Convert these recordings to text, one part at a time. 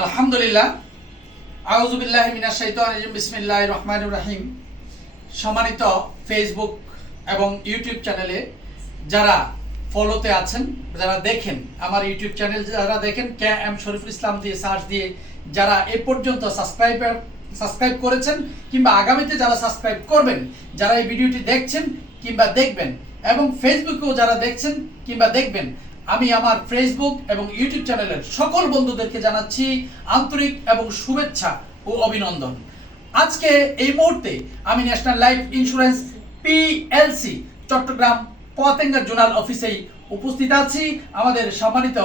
আলহামদুলিল্লাহ। আউজুবিল্লাহ মিনাশ শাইতানির বিসমিল্লাহির রহমানির রহিম। সম্মানিত ফেসবুক এবং ইউটিউব চ্যানেলে যারা ফলোতে আছেন, যারা দেখেন আমার ইউটিউব চ্যানেল, যারা দেখেন কে এম শরীফুল ইসলাম দিয়ে সার্চ দিয়ে যারা এ পর্যন্ত সাবস্ক্রাইবার সাবস্ক্রাইব করেছেন কিংবা আগামীতে যারা সাবস্ক্রাইব করবেন, যারা এই ভিডিওটি দেখছেন কিংবা দেখবেন এবং ফেসবুকেও যারা দেখছেন কিংবা দেখবেন আমি আমার ফেসবুক এবং ইউটিউব চ্যানেলের সকল বন্ধুদেরকে জানাচ্ছি আন্তরিক এবং শুভেচ্ছা ও অভিনন্দন। আজকে এই মুহূর্তে আমি national life insurance PLC Chattogram Patenga zonal অফিসেই উপস্থিত আছি। আমাদের সম্মানিত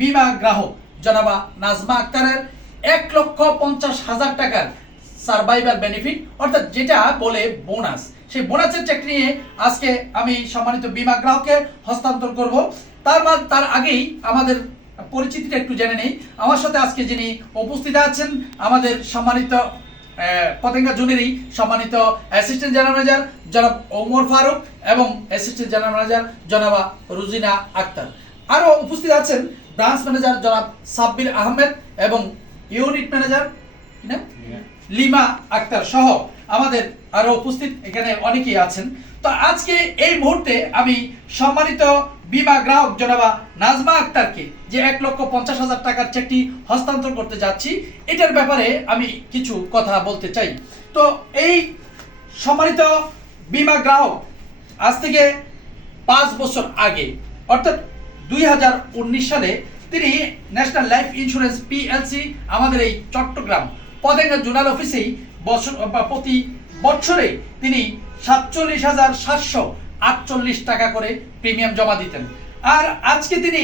বিমা গ্রাহক জনাবা নাজমা আক্তারের এক লক্ষ পঞ্চাশ হাজার টাকার সার্ভাইভাল বেনিফিট অর্থাৎ যেটা বলে বোনাস সেই বোনাসের চেক নিয়ে আজকে আমি সম্মানিত বিমা গ্রাহককে হস্তান্তর করব। তার মা- তার আগেই আমাদের পরিচিতিটা একটু জেনে নেই। আমার সাথে আজকে যিনি উপস্থিত আছেন আমাদের সম্মানিত পতেঙ্গা জুনেরই সম্মানিত অ্যাসিস্ট্যান্ট জেনারেল ম্যানেজার জনাব ওমর ফারুক এবং অ্যাসিস্ট্যান্ট জেনারেল ম্যানেজার জনাবা রুজিনা আক্তার। আরও উপস্থিত আছেন ব্রাঞ্চ ম্যানেজার জনাব সাব্বির আহমেদ এবং ইউনিট ম্যানেজার লিমা আক্তার সহ আমাদের আরও উপস্থিত এখানে অনেকেই আছেন। তো আজকে এই মুহূর্তে আমি সম্মানিত বিমা গ্রাহক জনাবা নাজমা আক্তারকে যে এক লক্ষ পঞ্চাশ হাজার টাকার চেকটি হস্তান্তর করতে যাচ্ছি, এটার ব্যাপারে আমি কিছু কথা বলতে চাই। তো এই সম্মানিত বিমা গ্রাহক, আজ থেকে পাঁচ বছর আগে, অর্থাৎ দুই হাজার উনিশ সালে তিনি ন্যাশনাল লাইফ ইন্স্যুরেন্স পিএলসি আমাদের এই চট্টগ্রাম, পদেঙ্গা জোনাল অফিসেই বছর, বা প্রতি বছরে তিনি সাতচল্লিশ হাজার সাতশো আটচল্লিশ টাকা করে প্রিমিয়াম জমা দিতেন। আর আজকে তিনি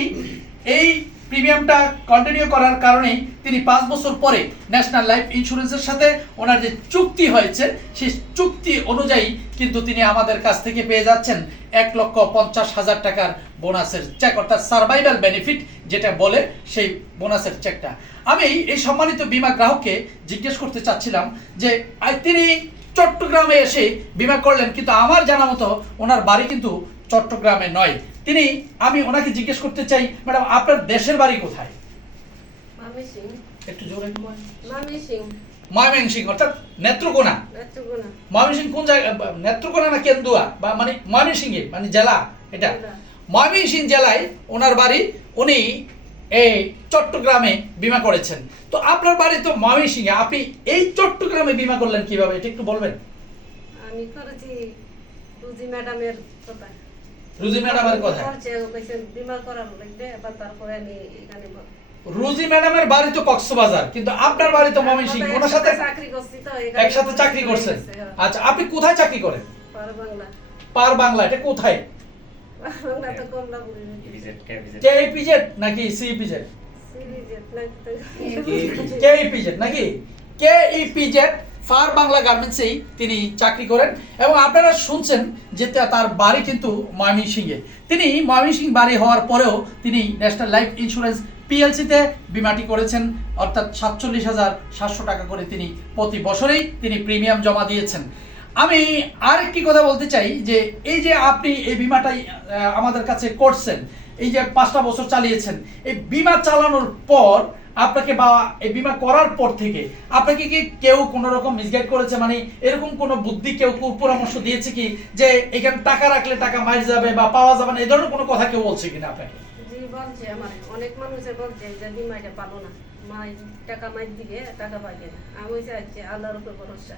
এই প্রিমিয়ামটা কন্টিনিউ করার কারণেই তিনি পাঁচ বছর পরে ন্যাশনাল লাইফ ইন্স্যুরেন্সের সাথে ওনার যে চুক্তি হয়েছে, সেই চুক্তি অনুযায়ী কিন্তু তিনি আমাদের কাছ থেকে পেয়ে যাচ্ছেন এক লক্ষ পঞ্চাশ হাজার টাকার বোনাসের চেক অর্থাৎ সার্ভাইভাল বেনিফিট যেটা বলে সেই বোনাসের চেকটা আমি এই সম্মানিত বিমা গ্রাহককে জিজ্ঞেস করতে চাচ্ছিলাম যে তিনি চট্টগ্রামে এসে বিমা করলেন, কিন্তু আমার জানা মতো ওনার বাড়ি কিন্তু চট্টগ্রামে নয়। তিনি আমি ওনাকে জিজ্ঞেস করতে চাই ম্যাডাম আপনার দেশের বাড়ি কোথায়? একটু জোরে। ময়মনসিংহ। অর্থাৎ নেত্রকোনা। ময়মনসিংহ কোন জায়গা নেত্রকোনা না কেন্দুয়া বা মানে ময়মনসিংহে মানে জেলা এটা। জেলা। ময়মনসিংহ জেলায় ওনার বাড়ি উনি এই চট্টগ্রামে বিমা করেছেন। তো আপনার বাড়ি তো ময়মনসিংহে আপনি এই চট্টগ্রামে বিমা করলেন কীভাবে এটা একটু বলবেন? আমি করেছি রুজি ম্যাডামের কথা। রুজি ম্যাডামের কথা রুজি ম্যাডামের বাড়ি তো কক্সবাজার কিন্তু আপনার বাড়ি তো ময়মনসিংহ ওনার সাথে একসাথে চাকরি করছেন। হ্যাঁ। আচ্ছা আপনি কোথায় চাকরি করেন? পার বাংলা। এটা কোথায়? পার বাংলা তো কমলা বুড়ি কে ইপিজেড নাকি সিইপিজেড সিরিজের নাকি তো ফার বাংলা গার্মেন্টসেই তিনি চাকরি করেন এবং আপনারা শুনছেন যে তার বাড়ি কিন্তু ময়মনসিংহে। তিনি ময়মনসিংহ বাড়ি হওয়ার পরেও তিনি ন্যাশনাল লাইফ ইন্স্যুরেন্স পিএলসিতে বিমাটি করেছেন। অর্থাৎ সাতচল্লিশ হাজার সাতশো টাকা করে তিনি প্রতি বছরেই তিনি প্রিমিয়াম জমা দিয়েছেন। আমি আর একটি কথা বলতে চাই যে, এই যে আপনি এই বিমাটাই আমাদের কাছে করছেন এই যে পাঁচটা বছর চালিয়েছেন, এই বিমা চালানোর পর আপনাকে বা এই বিমা করার পর থেকে আপনাকে কি কেউ কোনো রকম মিসগাইড করেছে? মানে এরকম কোনো বুদ্ধি কেউ পরামর্শ দিয়েছে কি যে এখানে টাকা রাখলে টাকা মার যাবে বা পাওয়া যাবে না? এই ধরনের কোনো কথা কেউ বলছে কিনা আপনাকে? বলছে আমার। অনেক মানুষে বলছে যে বিমাটা পাবো না। মাই টাকা মাই দিবে টাকা পাইবে না। আমি চাইছি আল্লাহর উপর ভরসা।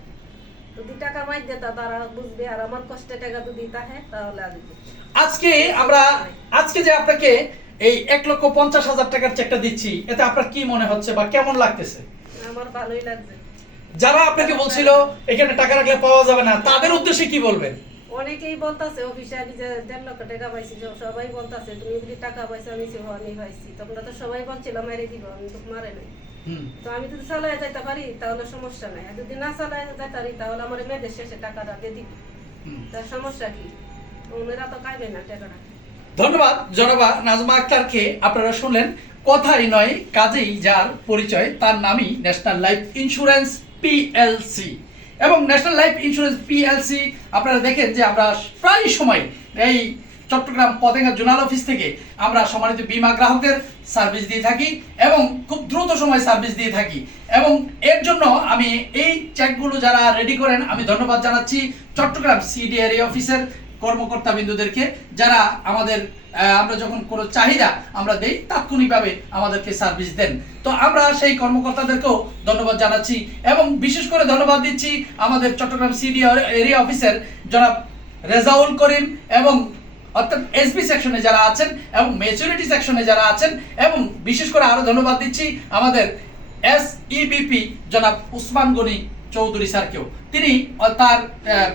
যদি টাকা মাই দেতা তারা বুঝবে আর আমার কষ্টে টাকা যদি তাহে তাহলে আসবে আজকে আমরা আজকে যে আপনাকে এই এক লক্ষ পঞ্চাশ হাজার টাকার চেকটা দিচ্ছি এতে আপনার কি মনে হচ্ছে বা কেমন লাগতেছে? আমার ভালোই লাগছে। যারা আপনাকে বলছিল এখানে টাকা রাখলে পাওয়া যাবে না তাদের উদ্দেশ্যে কি বলবেন? অনেকেই বলতাছে অফিসে আমি যে দেড় লক্ষ টাকা পাইছি সবাই বলতাছে তুমি যদি টাকা পাইছো আমি আমি পাইছি। তোমরা তো সবাই বলছিল মেরে দিব আমি তো মারে নাই। তো আমি যদি চালাই যাইতে পারি তাহলে সমস্যা নাই। আর যদি না চালাই যাইতে পারি তাহলে আমার মেয়েদের শেষে টাকাটা দিয়ে দিবি। তার সমস্যা কি? ওনারা তো খাইবে না টাকাটা। ধন্যবাদ জনবা নাজমা আক্তারকে। আপনারা শুনলেন কথাই নয় কাজেই যার পরিচয় তার নামই ন্যাশনাল লাইফ ইন্স্যুরেন্স পিএলসি এবং ন্যাশনাল লাইফ ইন্স্যুরেন্স পিএলসি আপনারা দেখেন যে আমরা প্রায় সময় এই চট্টগ্রাম পতেঙ্গা জোনাল অফিস থেকে আমরা সম্মানিত বিমা গ্রাহকদের সার্ভিস দিয়ে থাকি এবং খুব দ্রুত সময় সার্ভিস দিয়ে থাকি। এবং এর জন্য আমি এই চেকগুলো যারা রেডি করেন, আমি ধন্যবাদ জানাচ্ছি চট্টগ্রাম সিডিআরএ অফিসের কর্মকর্তা বিন্দুদেরকে, যারা আমাদের আমরা যখন কোনো চাহিদা আমরা দেই, তাৎক্ষণিকভাবে আমাদেরকে সার্ভিস দেন। তো আমরা সেই কর্মকর্তাদেরকেও ধন্যবাদ জানাচ্ছি এবং বিশেষ করে ধন্যবাদ দিচ্ছি আমাদের চট্টগ্রাম সিডি এরিয়া অফিসের জনাব রেজাউল করিম এবং অর্থাৎ এসবি সেকশনে যারা আছেন এবং মেচুরিটি সেকশনে যারা আছেন, এবং বিশেষ করে আরও ধন্যবাদ দিচ্ছি আমাদের এস ইবিপি জনাব উসমান গনি চৌধুরী স্যারকেও। তিনি তার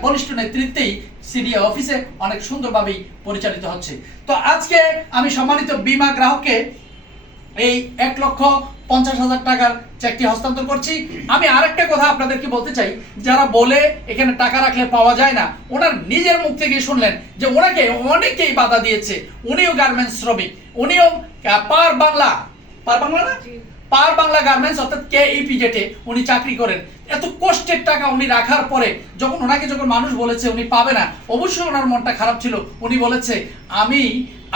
বলিষ্ঠ নেতৃত্বেই সিডিএ অফিসে অনেক সুন্দরভাবেই পরিচালিত হচ্ছে। তো আজকে আমি সম্মানিত বিমা গ্রাহককে এই এক লক্ষ পঞ্চাশ হাজার টাকার চেকটি হস্তান্তর করছি। আমি আরেকটা কথা আপনাদেরকে বলতে চাই যারা বলে এখানে টাকা রাখলে পাওয়া যায় না ওনার নিজের মুখ থেকে শুনলেন যে ওনাকে অনেকেই বাধা দিয়েছে। উনিও গার্মেন্টস শ্রমিক উনিও পার বাংলা পার বাংলা না? পার বাংলা গার্মেন্টস অর্থাৎ কে ইপিজেটে উনি চাকরি করেন। এত কষ্টের টাকা উনি রাখার পরে যখন ওনাকে যখন মানুষ বলেছে উনি পাবে না অবশ্যই ওনার মনটা খারাপ ছিল। উনি বলেছে আমি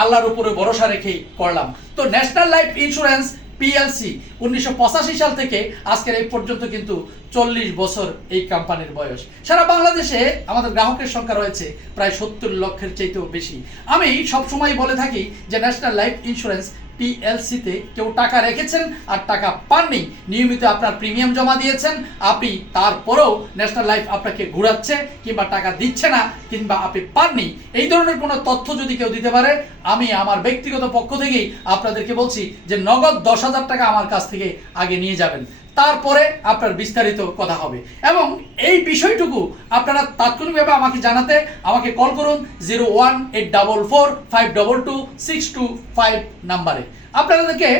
আল্লাহর উপরে ভরসা রেখেই করলাম। তো ন্যাশনাল লাইফ ইন্স্যুরেন্স পিএলসি উনিশশো পঁচাশি সাল থেকে আজকের এই পর্যন্ত কিন্তু চল্লিশ বছর এই কোম্পানির বয়স। সারা বাংলাদেশে আমাদের গ্রাহকের সংখ্যা রয়েছে প্রায় সত্তর লক্ষের চাইতেও বেশি। আমি সবসময় বলে থাকি যে ন্যাশনাল লাইফ ইন্স্যুরেন্স পিএলসিতে কেউ টাকা রেখেছেন আর টাকা পাননি। নিয়মিত আপনার প্রিমিয়াম জমা দিয়েছেন। আপনি তারপরেও ন্যাশনাল লাইফ আপনাকে ঘুরাচ্ছে কিংবা টাকা দিচ্ছে না কিংবা আপনি পাননি। এই ধরনের কোনো তথ্য যদি কেউ দিতে পারে, আমি আমার ব্যক্তিগত পক্ষ থেকেই আপনাদেরকে বলছি যে নগদ দশ হাজার টাকা আমার কাছ থেকে আগে নিয়ে যাবেন। তারপরে আপনার বিস্তারিত কথা হবে। এবং এই বিষয়টুকু আপনারা তাৎক্ষণিকভাবে আমাকে জানাতে আমাকে কল করুন zero one eight double four five double two six two five নাম্বারে। আপনাদেরকে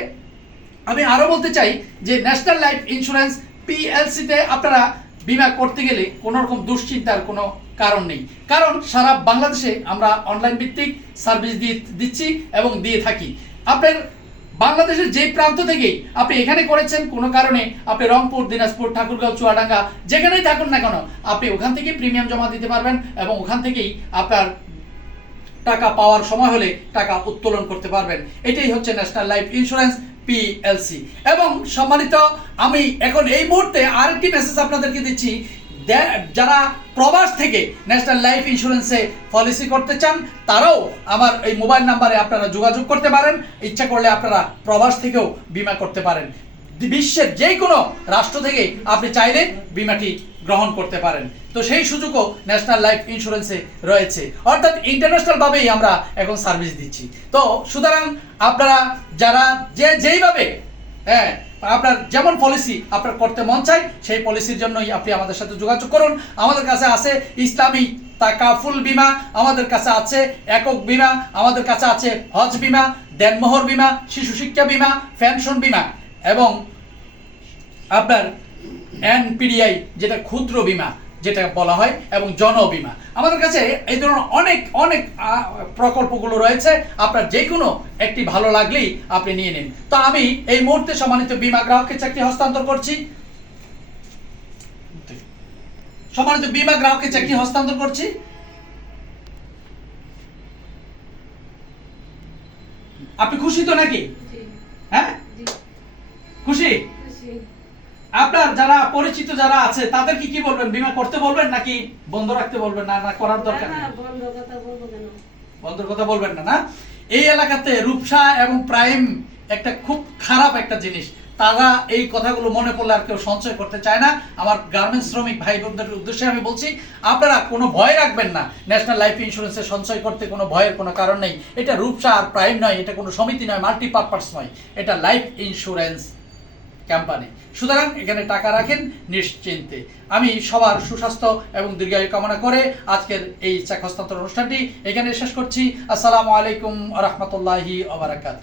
আমি আরও বলতে চাই যে ন্যাশনাল লাইফ ইন্স্যুরেন্স পিএলসিতে আপনারা বিমা করতে গেলে কোনো রকম দুশ্চিন্তার কোনো কারণ নেই। কারণ সারা বাংলাদেশে আমরা অনলাইন ভিত্তিক সার্ভিস দিয়ে দিচ্ছি এবং দিয়ে থাকি। আপনার বাংলাদেশের যে প্রান্ত থেকেই আপনি এখানে করেছেন, কোনো কারণে আপনি রংপুর, দিনাজপুর, ঠাকুরগাঁও, চুয়াডাঙ্গা, যেখানেই থাকুন না কেন, আপনি ওখান থেকেই প্রিমিয়াম জমা দিতে পারবেন এবং ওখান থেকেই আপনার টাকা পাওয়ার সময় হলে টাকা উত্তোলন করতে পারবেন। এটাই হচ্ছে ন্যাশনাল লাইফ ইন্স্যুরেন্স পিএলসি এবং সম্মানিত, আমি এখন এই মুহূর্তে আরেকটি মেসেজ আপনাদেরকে দিচ্ছি। যারা প্রবাস থেকে ন্যাশনাল লাইফ ইন্স্যুরেন্সে পলিসি করতে চান, তারাও আমার এই মোবাইল নাম্বারে আপনারা যোগাযোগ করতে পারেন। ইচ্ছা করলে আপনারা প্রবাস থেকেও বিমা করতে পারেন। বিশ্বের যে কোনো রাষ্ট্র থেকে আপনি চাইলে বিমাটি গ্রহণ করতে পারেন। তো সেই সুযোগও ন্যাশনাল লাইফ ইন্স্যুরেন্সে রয়েছে। অর্থাৎ ইন্টারন্যাশনালভাবেই আমরা এখন সার্ভিস দিচ্ছি। তো সুতরাং আপনারা যারা যে যেইভাবে হ্যাঁ আপনার যেমন পলিসি আপনার করতে মন চাই সেই পলিসির জন্যই আপনি আমাদের সাথে যোগাযোগ করুন। আমাদের কাছে আছে ইসলামী তাকাফুল বিমা, আমাদের কাছে আছে একক বিমা, আমাদের কাছে আছে হজ বিমা, দেনমোহর বিমা, শিশু শিক্ষা বিমা, পেনশন বিমা এবং আপনার এনপিডিআই, যেটা ক্ষুদ্র বিমা। যেটা বলা হয় এবং জন বিমা আমাদের কাছে এই ধরনের অনেক অনেক প্রকল্পগুলো রয়েছে। আপনার যে কোনো একটি ভালো লাগলেই আপনি নিয়ে নিন। তো আমি এই মুহূর্তে সম্মানিত বিমা গ্রাহককে চাকরি হস্তান্তর করছি। সম্মানিত বিমা গ্রাহককে চাকরি হস্তান্তর করছি। আপনি খুশি তো নাকি? হ্যাঁ? খুশি খুশি। আপনার যারা পরিচিত যারা আছে তাদের কি কি বলবেন? বিমা করতে বলবেন নাকি বন্ধ রাখতে বলবেন? না না করার দরকার নেই। বন্ধ কথা বন্ধর কথা বলবেন না না? এই এলাকাতে রূপসা এবং প্রাইম একটা খুব খারাপ একটা জিনিস। তারা এই কথাগুলো মনে পড়লে আর কেউ সঞ্চয় করতে চায় না। আমার গার্মেন্টস শ্রমিক ভাই বোনদের উদ্দেশ্যে আমি বলছি আপনারা কোনো ভয় রাখবেন না। ন্যাশনাল লাইফ ইন্স্যুরেন্সে সঞ্চয় করতে কোনো ভয়ের কোনো কারণ নেই। এটা রূপসা আর প্রাইম নয় এটা কোনো সমিতি নয় মাল্টিপারপাস নয়। এটা লাইফ ইন্স্যুরেন্স কোম্পানি সুতরাং এখানে টাকা রাখেন নিশ্চিন্তে। আমি সবার সুস্বাস্থ্য এবং দীর্ঘায়ু কামনা করে আজকের এই চেক হস্তান্তর অনুষ্ঠানটি এখানে শেষ করছি। আসসালামু আলাইকুম রহমতুল্লাহি আবরাকাত